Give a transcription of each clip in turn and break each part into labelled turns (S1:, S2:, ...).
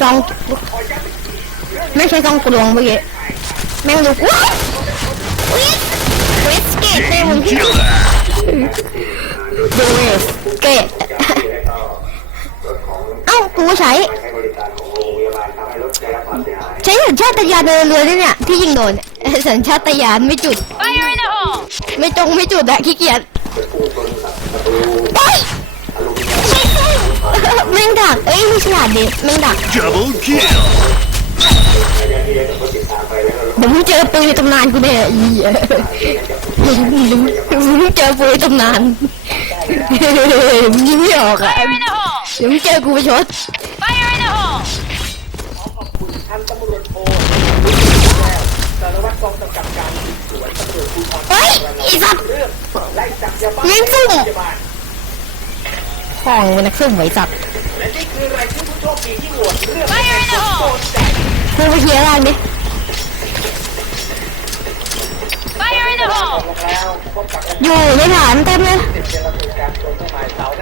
S1: ซองไม่ใช่ซองกลวงเมื่อกี้แม่งดูว้าวิสวิสเกตเลยมึง Killer. ดูเวสเกตเอ้ากูใช้ใช้สัญชาตญาณเดินเรือด้วยเนี่ยที่ยิงโดนสัญชาตญาณไม่จุด ไม่จงไม่จุดอะขี้เกียจไป แม่งดัก เอ้ยไม่ฉลาดดิแม่งดัก
S2: Double kill.
S1: เดี๋ยวมึงเจอปืนในตำนานกูแน่อีเหี้ยมึงเจอปืนในตำนานมึงยิงไม่ออกอะ Fire in the hole! เดี๋ยวมึงเจอกูไปชด Fire in the hole! เฮ้ยไอีสัตว์ยิงซุ่ม พองเลยนะเครื่องไหวจัดและนี่
S3: คือรายชื่อผู้โชคดีที่โหวตเรื่องให้เป็นคนโสดแสน
S1: กูไปเคลียร์ร่างดิอยู่ในฐานเต็มเลย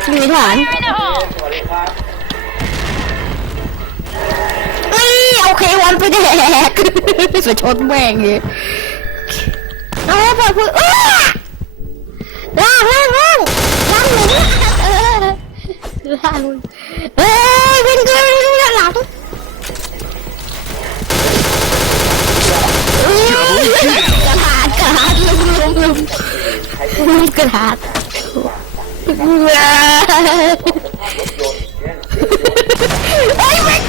S1: อนี่อยู่ในฐาน
S3: Fire
S1: เอ้ยโอเควันไปแดก สะชดแม่งเลยเอาไปพูดอ้ย ล่าลุงเอ้ยเป็นเกินด้านหลังกระดาษกระดาษลุมลุมลุมลุมกระดาษไอ้ยแม่ง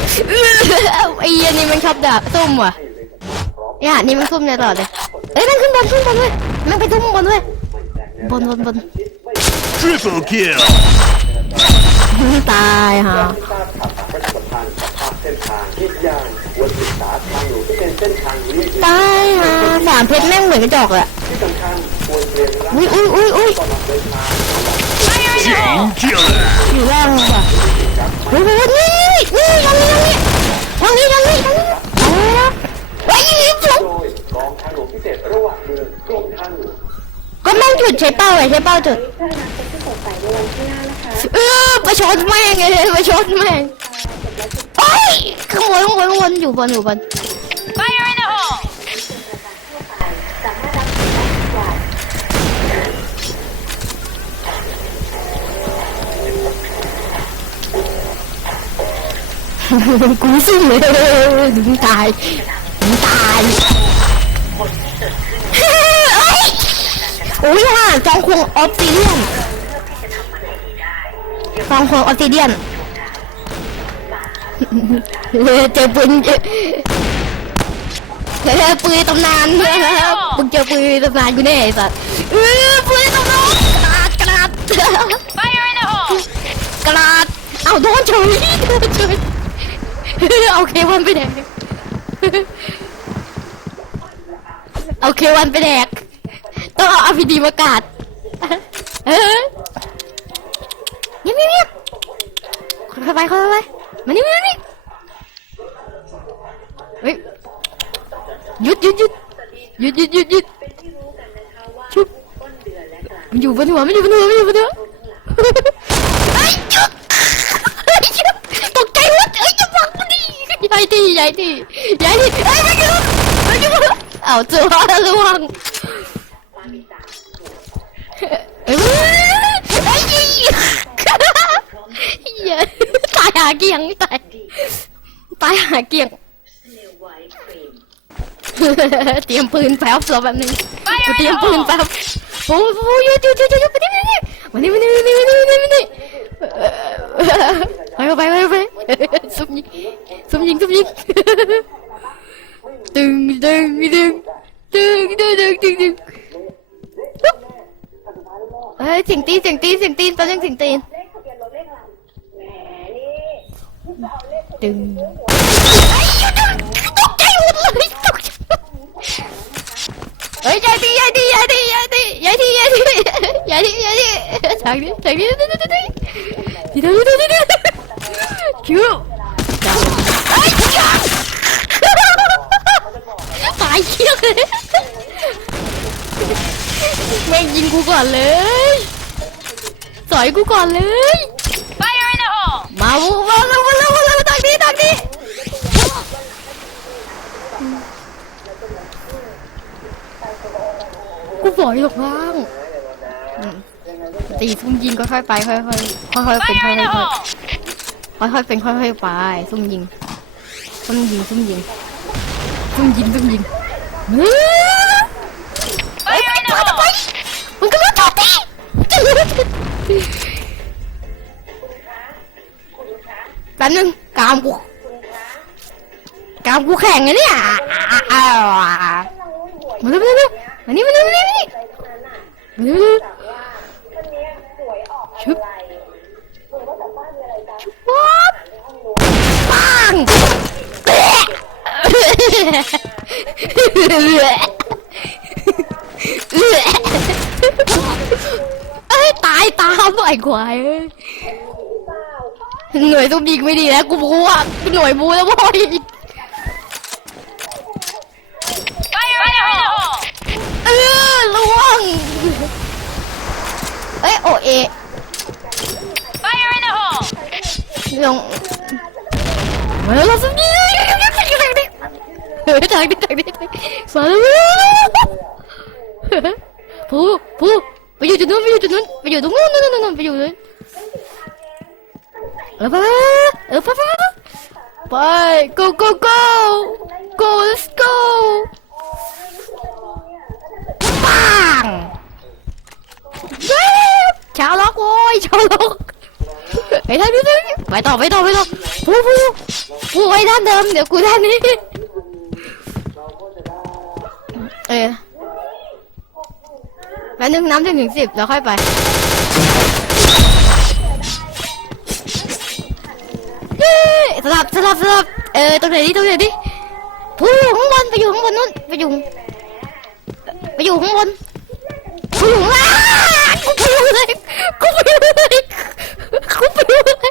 S1: ไอ้เหี้ยนี่มันชอบด่าส้มว่ะไอ้ห่านี่มันส้มเนี่ยตลอดเลยเอ้ยมันขึ้นบนขึ้นบนด้วยมันไปส้มบนด้วยบนบนบน
S2: Triple kill.
S1: ตายฮะทราบขับก็ทานาเส้นทางที่ยางควรศึกษาทางหลวงที่เป็นเส้นทางนี้ตายฮะสามเพชรแม่งเหมือนกระจกอะที่สำคัญวุ้ยอุ้ยอุ้ยอุ้ยอยู่แรงว่ะโอ้โหนี่นี่ทางนี้ทางนี้ทางนี้ทางนี้ทางนี้นะไว้ยิงจุ๊กองทางหลวงพิเศษระหว่างเมืองกรมท
S3: างห
S1: ก็แม่งจุดใช้เป้าไอ้ใช้เป้าจุดเพื่อกเป็นผู้สดใสในวันี้นะคะ ชนแม่งเลยไปชนแม่งเฮ้ยข้างบนข้างบนข้างบนอยู่บนอยู่บน Fire in the hole! กูสู้เลยถึงตายถึงตายเฮ้ยโอ้ยห่าจองควงออสซิเดียน จองควงออสซิเดียนเจอปืนเจอเจอปืนตำนานมึงเจอปืนตำนานกูแน่ไอ้สัสเออปืนตำนานกระดาษกระดาษ Fire in the hole! กระดาษเอาโดนเฉยโดนเฉยเอาเควันไปแดกเอาเควันไปแดกต้องเอาอาพีดีมากาดเออ เงียบเงียบเงียบเข้าไปเข้าไปมานี่มานี่เฮ้ยหยุดหยุดหยุดหยุดหยุดหยุดหยุดชุบมันอยู่บนหัวมันอยู่บนหัวมันอยู่บนหัวไอ้ยหยุดเฮ้ยหยุดตกใจหมดเอ้ยจะฟังกูดิยายทียายทียายทีเอ้ยไม่หยุดไม่หยุดเอาเจอระวังเอ้ยไอ้ยี่เหี้ยตาย หาเกียงตายตายหาเกียง เตรียมปืนแป๊บรอแป๊บนึงกูเตรียมปืนแป๊บโอ้โหหยุดหยุดหยุดหยุดหยุดมานี่มานี่มานี่มานี่มานี่มานี่มานี่ไปไปไปไปซุ่มยิงซุ่มยิงซุ่มยิงตึงตึงตึงตึงตึงตึงตึงตึงเฮ้ยเสียงตีนเสียงตีนเสียงตีนตอนนี้เสียงตีน ตึงไอ้ยตกใจหมดเลยตกใจเฮ้ยยายดียายดียายดียายดียายดียายดียายดียายดีทางนี้ทางนี้ทางนี้ทางนี้ที่ทางนี้ทางนี้คิวไอ้ยาตายเขี้ยเลยแม่งยิงกูก่อนเลยสอยกูก่อนเลย Fire in the hole! มาวูมาแล้วมาแล้วมาแล้วทางนี้ทางนี้ อยหรอกล่างอืมตีซุ่มยิงก็ค่อยๆไปค่อยๆค่อยๆเป็นค่อย Fire in the ๆค่อยๆเป็นค่อยๆไปซุ่มยิงซุ่มยิงซุ่มยิงซุ่มยิงซุ่มยิงเฮ้ย Fire in the hole! มันก็รู้ตัวตีแป๊บนึงกามกูกามกูแข่งไงเนี่ยอ่ามาเร็วมาเร็ว มานี่มาเร็วมาเร็วมานี่มาเร็วมาเร็วชุบ
S3: ชุ
S1: บป๊บปังเอ้ยตายตามไอ้ควายเอ้ยหน่วยต้องยิงไม่ดีแล้วกูบูอะหน่วยบูแล้วพ่อย
S3: Fire in the hole!
S1: เออล่วงเอ้ยโอเอ Fire in the hole! ลงเฮ้ยเราสุดยอดเฮ้ยทางนี้ทางนี้มาแล้วผู้ผู้ไปอยู่จุดนู้นไปอ ยู่จุดนู้นไปอยู่ตรงนู้นนู้นนู้นนู้นไปอยู่เลยเออไปเออไปไปไป go go go go let's go ปังเย้ชาวล็อกโว้ ยชาวล็อกไปทางนี้ทางนี้ไปต่อไปต่อไปต่อผู้ผู้ผู้ไว้ด้านเดิมเดี๋ยวกูด้านนี้เออแล้วนึงน้ำถึงถึงสิบแล้วค่อยไปสลับสลับสลับเออตรงไหนดิตรงไหนดิผู้อยู่ข้างบนไปอยู่ข้างบนนู้นไปอยู่ไปอยู่ข้างบนไปอยู่ข้างล่าง เลยกูไปอยู่เลยกูไปอยู่เลย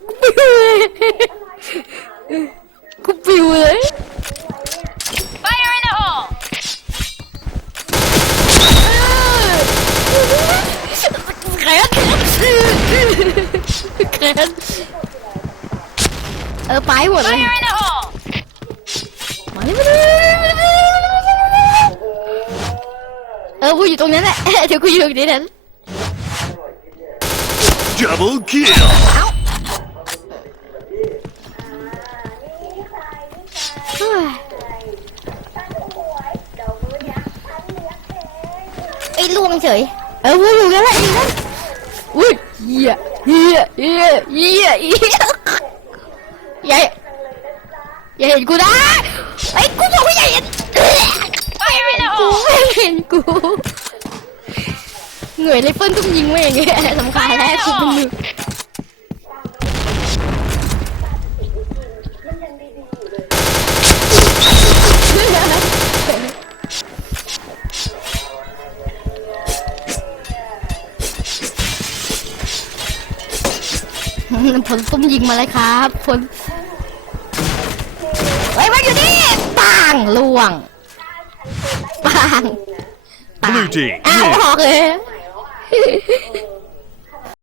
S1: กูไปอยู่เลยกูไปอยู่เลย Fire in the hole! แขนแขนเออไปหมดเลย Fire in the hole! มาเลยมาเลยเออกูอยู่ตรงนั้นแหละเดี๋ยวกูอยู่ตรงนี้นั้น
S2: Double kill.
S1: เฮ้ยไอ้ล่วงเฉย เออกูอยู่กันแหละอยู่กันอุ้ยเหี้ยเหี้ยเหี้ยเหี้ยเหี้ยอย่าอย่าเห็นกูนะไอ้ยกูบอกว่าอย่าเห็น Fire in the กู hole! ไม่เห็นกูเหนื่อยเลยเฟิลตุ้มยิงไม่อย่างเงี้ยสำคัญแล้วกูเป็นมือผลตุ้มยิงมาเลยครับผลเฮ้ยมาอยู่นี่ปังล่วง ปัง
S2: Blue team อ้าว win. อ
S1: อกเลย